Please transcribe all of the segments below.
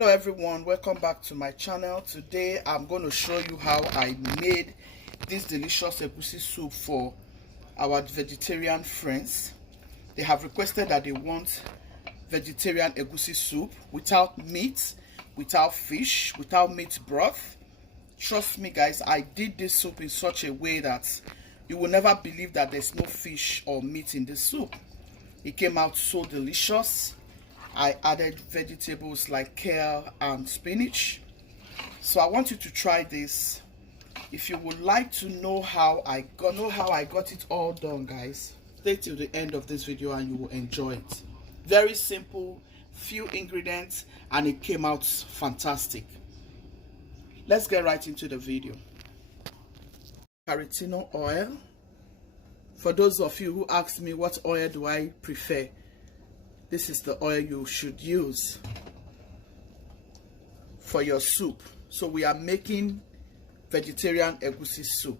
Hello everyone, welcome back to my channel. Today I'm going to show you how I made this delicious egusi soup for our vegetarian friends. They have requested that they want vegetarian egusi soup without meat, without fish, without meat broth. Trust me guys, I did this soup in such a way that you will never believe that there's no fish or meat in this soup. It came out so delicious. I added vegetables like kale and spinach. So I want you to try this. If you would like to know how I got it all done, guys, stay till the end of this video and you will enjoy it. Very simple, few ingredients, and it came out fantastic. Let's get right into the video. Carotino oil. For those of you who ask me what oil do I prefer, this is the oil you should use for your soup. So we are making vegetarian egusi soup.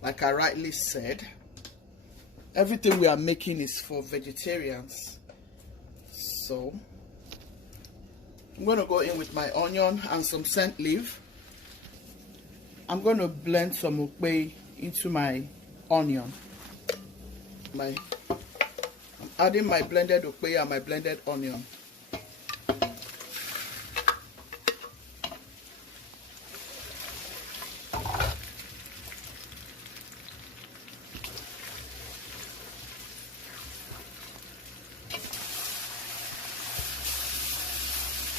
Like I rightly said, everything we are making is for vegetarians. So I'm going to go in with my onion and some scent leaf. I'm going to blend some ukpe into my onion. I'm adding my blended ukpe and my blended onion.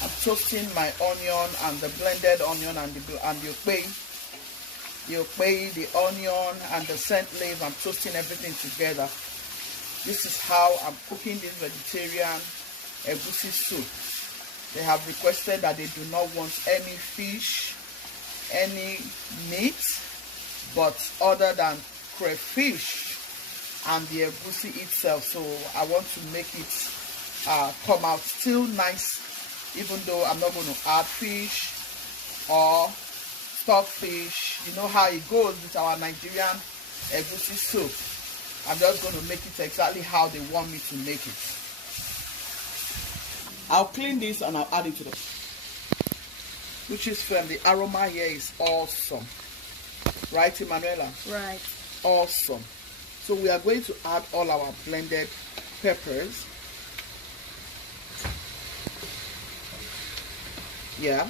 I'm toasting my onion and the blended onion and the ukpe. The ukpe, the onion and the scent leaf. I'm toasting everything together. This is how I'm cooking this vegetarian egusi soup. They have requested that they do not want any fish, any meat, but other than crayfish and the egusi itself. So I want to make it come out still nice, even though I'm not going to add fish or stockfish. You know how it goes with our Nigerian egusi soup. I'm just going to make it exactly how they want me to make it. I'll clean this and I'll add it to the, which is firm. The aroma here is awesome. Right, Emanuela? Right. Awesome. So we are going to add all our blended peppers. Yeah.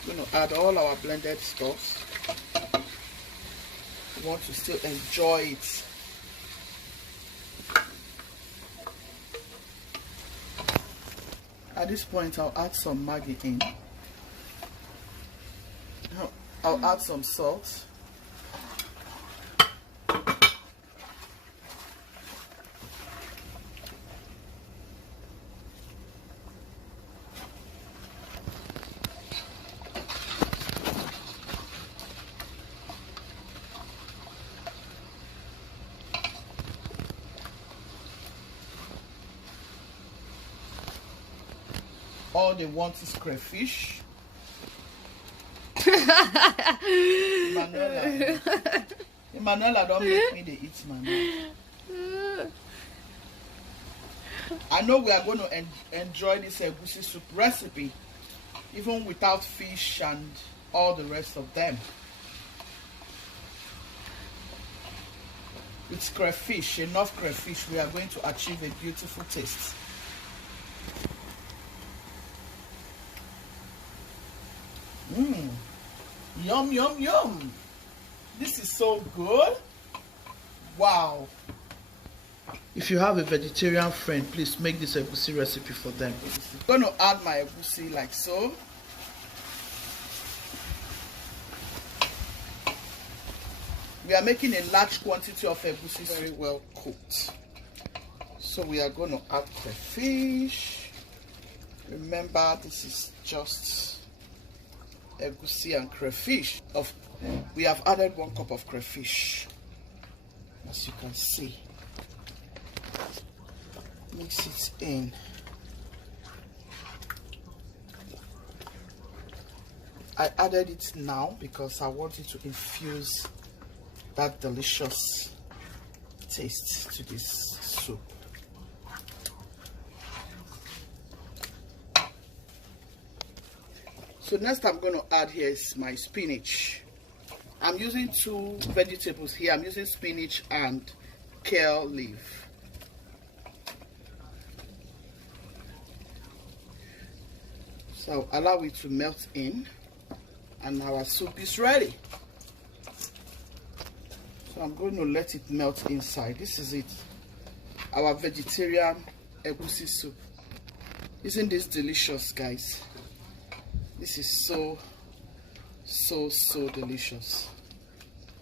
I'm going to add all our blended stuff. Want to still enjoy it. At this point I'll add some Maggi in. I'll add some salt. All they want is crayfish. Emanuela, don't make me they eat Manuela. I know we are going to enjoy this egusi soup recipe even without fish and all the rest of them. With crayfish, enough crayfish, we are going to achieve a beautiful taste. Yum, yum, yum. This is so good. Wow. If you have a vegetarian friend, please make this egusi recipe for them. I'm going to add my egusi like so. We are making a large quantity of egusi, very well cooked. So we are going to add crayfish. Remember, this is just egusi and crayfish. We have added 1 cup of crayfish, as you can see. Mix it in. I added it now because I want it to infuse that delicious taste to this soup. So next I'm going to add here is my spinach. I'm using 2 vegetables here. I'm using spinach and kale leaf. So allow it to melt in, and our soup is ready. So I'm going to let it melt inside. This is it, our vegetarian egusi soup. Isn't this delicious, guys? This is so delicious.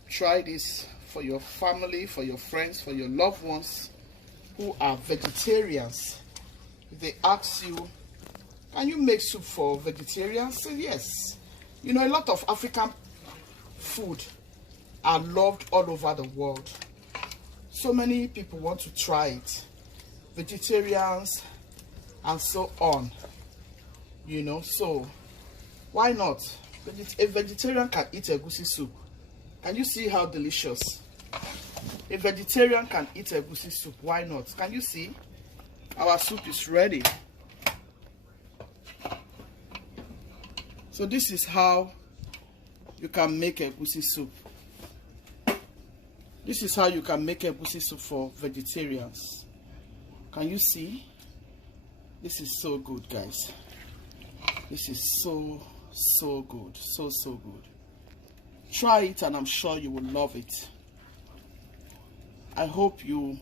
Try this for your family, for your friends, for your loved ones who are vegetarians. If they ask you, can you make soup for vegetarians? Say yes. You know, a lot of African food are loved all over the world. So many people want to try it. Vegetarians and so on. You know, so why not? A vegetarian can eat egusi soup. Can you see how delicious? A vegetarian can eat egusi soup. Why not? Can you see? Our soup is ready. So this is how you can make egusi soup. This is how you can make egusi soup for vegetarians. Can you see? This is so good, guys. This is so good. So good. Try it and I'm sure you will love it. I hope you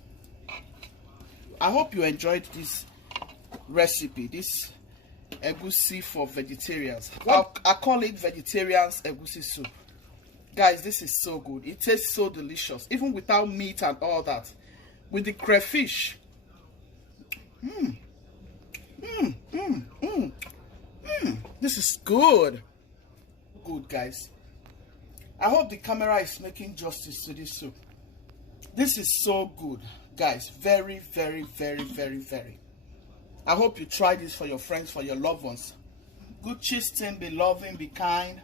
enjoyed this recipe, this egusi for vegetarians. I call it vegetarians egusi soup. Guys, this is so good. It tastes so delicious, even without meat and all that. With the crayfish. This is good. Good, guys. I hope the camera is making justice to this soup. This is so good, guys. Very. I hope you try this for your friends, for your loved ones. Good chistin, be loving, be kind,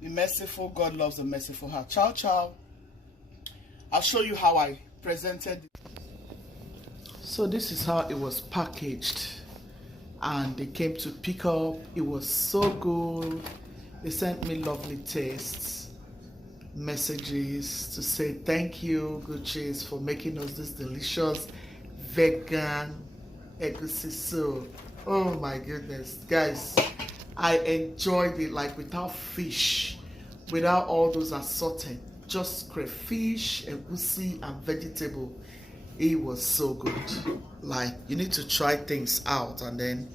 be merciful. God loves a merciful heart. Ciao, ciao. I'll show you how I presented it. So this is how it was packaged. And they came to pick up. It was so good. They sent me lovely tastes, messages to say thank you, good cheese, for making us this delicious vegan egusi soup. Oh my goodness, guys, I enjoyed it, like without fish, without all those assorted, just crayfish, egusi and vegetable. It was so good. Like, you need to try things out and then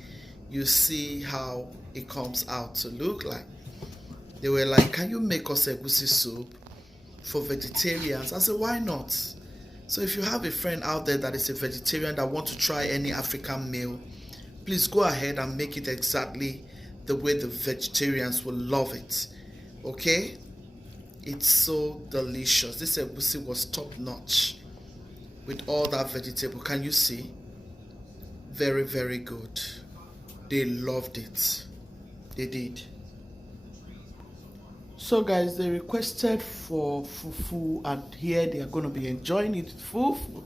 you see how it comes out to look like. They were like, can you make us egusi soup for vegetarians? I said, why not? So if you have a friend out there that is a vegetarian that wants to try any African meal, please go ahead and make it exactly the way the vegetarians will love it. Okay? It's so delicious. This egusi was top notch with all that vegetable. Can you see? Very good. They loved it. They did. So guys, they requested for fufu, and here they are going to be enjoying it, fufu.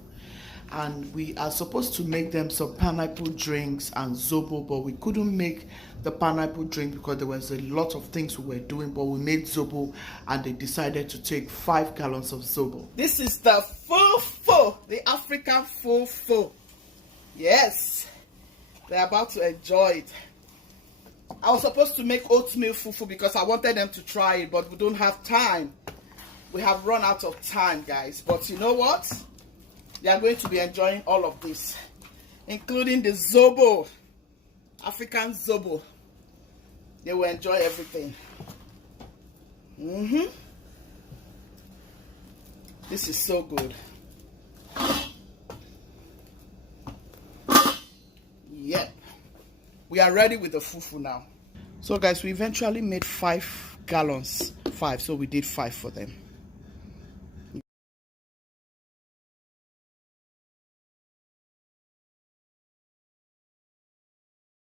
And we are supposed to make them some pineapple drinks and zobo, but we couldn't make the pineapple drink because there was a lot of things we were doing, but we made zobo and they decided to take 5 gallons of zobo. This is the fufu, the African fufu. Yes, they're about to enjoy it. I was supposed to make oatmeal fufu because I wanted them to try it, but we don't have time. We have run out of time, guys. But you know what? They are going to be enjoying all of this, including the zobo, African zobo. They will enjoy everything. This is so good. Yep. We are ready with the fufu now. So guys, we eventually made 5 gallons. 5, so we did 5 for them.